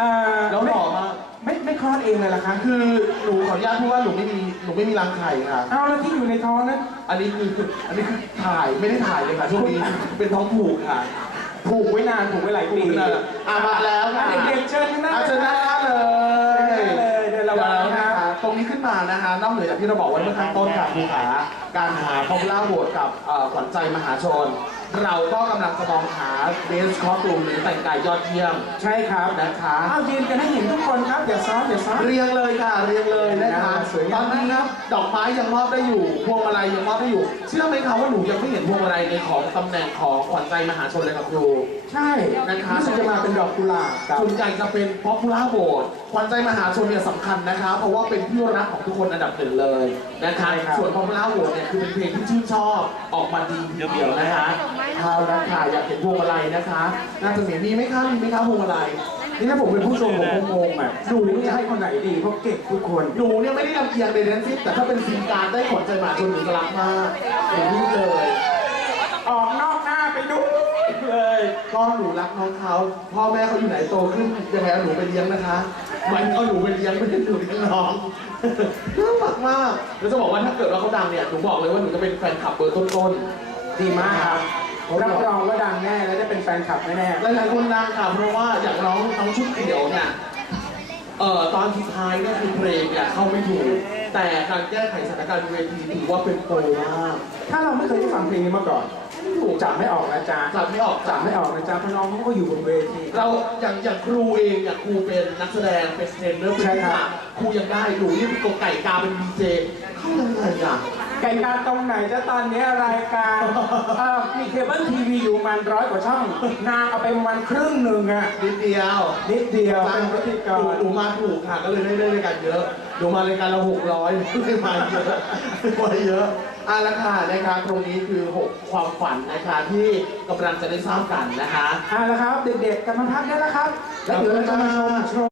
อ่าแล้วหล่อมาก ไม่ไม่คลอดเองเลยล่ะคะคือ หนูขออนุญาตพูดว่าหนูไม่มีหนูไม่มีรังไข่ค่ะ เอาแล้วที่อยู่ในท้องนั้น อันนี้คืออันนี้คือถ่ายไม่ได้ถ่ายเลยค่ะช่วงนี้เป็นท้องผูกค่ะ ผูกไว้นานผูกไว้หลายปีผูกนั่นแหละอะมาแล้วค่ะเด็กๆเชิญข้างหน้าอาเชิญหน้าเลยเชิญหน้าเลยเดี๋ยวเราดี๋วางนะนะคะตรงนี้ขึ้นมานะคะนอกเหนือจากที่เราบอกไว้เมื่อข้างต้นค่ะครูขาการหาพอมล่าโหวตกับเอ่อขวัญใจมหาชน เราก็กำลังจะมองหาเบสคอสตูมหรือแต่งกายยอดเยี่ยมใช่ครับนะคะ อ้าวยืนกันให้เห็นทุกคนครับอย่าซ้อนอย่าซ้อนเรียงเลยค่ะเรียงเลยนะคะสวยตงาอมนนี้ครับดอกไม้ยังมอบได้อยู่พวงมาลัยยังมอบได้อยู่ เชื่อไหมคะว่าหนูยังไม่เห็นพวงมาลัยในของตำแหน่งของขวัญใจมหาชนเลยครับครู ใช่นะคะรู้สึกจะมาเป็นดอกกุหลาบครับ ส่วนใหญ่จะเป็นป๊อปปูล่าโหวตขวัญใจมหาชนเนี่ยสำคัญนะคะ เพราะว่าเป็นที่รักของทุกคนอันดับหนึ่งเลยนะคะ ใช่ครับ ส่วนป๊อปปูล่าโหวตเนี่ยคือเป็นเพลงที่ชื่นชอบออกมาดีทีเดียวนะคะ เอาละค่ะอยากเห็นพวงมาลัยนะคะน่าจะมีมีไหมคะมีไหมคะพวงมาลัยนี่ถ้าผมเป็นผู้ชมผมคงงงอะดูนี่จะให้คนไหนดีเพราะเก่งทุกคนหนูเนี่ยไม่ได้ลำเอียงเลยทั้งสิ้นแต่ถ้าเป็นซีนการได้ขวัญใจมาชนหนูจะรักมากหนูพูดเลย ออกนอกหน้าไปดูเลยก็หนูรักน้องเขาพ่อแม่เขาอยู่ไหนโตขึ้นยังไงเอาหนูไปเลี้ยงนะคะมันเอาหนูไปเลี้ยงไม่ได้หนูเลี้ยงน้องน่ารักมากแล้วจะบอกว่าถ้าเกิดว่าเขาดังเนี่ยหนูบอกเลยว่าหนูจะเป็นแฟนคลับเบอร์ต้นดีมากครับ รับรองว่าดังแน่และจะเป็นแฟนคลับแน่ๆหลายๆคนดังค่ะเพราะว่าอย่างน้องน้องชุดเขียวเนี่ยเอ่อตอนสุดท้ายเนี่ยคือเพลงเนี่ยเข้าไม่ถูกแต่การแก้ไขสถานการณ์บนเวทีถือว่าเป็นโปรมากๆถ้าเราไม่เคยได้ฟังเพลงนี้มาก่อนถูกจับไม่ออกนะจ๊ะจับไม่ออกจัจับบไม่ไม่ออออกกนะจ๊ะเพราะน้องเขาก็อยู่บนเวทีเราอย่างอย่างครูเองอย่างครูเป็นนักแสดงเป็นเทรนเนอร์เป็นใช่ผู้ครับจัดครูยังได้หนูนี่เป็นกบไก่กาเป็นดีเจเข้า ยังไงอะไก่การตรงไหนจะตอนนี้รายการเอ่อมีเคเบิลทีวีอยู่ประมันร้อยกว่าช่อง นางเอาไปประมันครึ่งหนึ่งอะนิดเดียวนิดเดียว เป็นพิธีกหนูรหนูมาถูกค่ะก็เลยได้ได้รายการเยอะหนูมารายการละหกร้อยเลยมาเยอะมาเยอะอะแล้วค่ะนะคะตรงนี้คือหกความฝันนะคะที่กำลังจะได้ทราบกันนะคะ เอาละครับ เด็กๆกลับมาพักได้แล้วครับ แล้วเดี๋ยวเราจะมาชมโชว์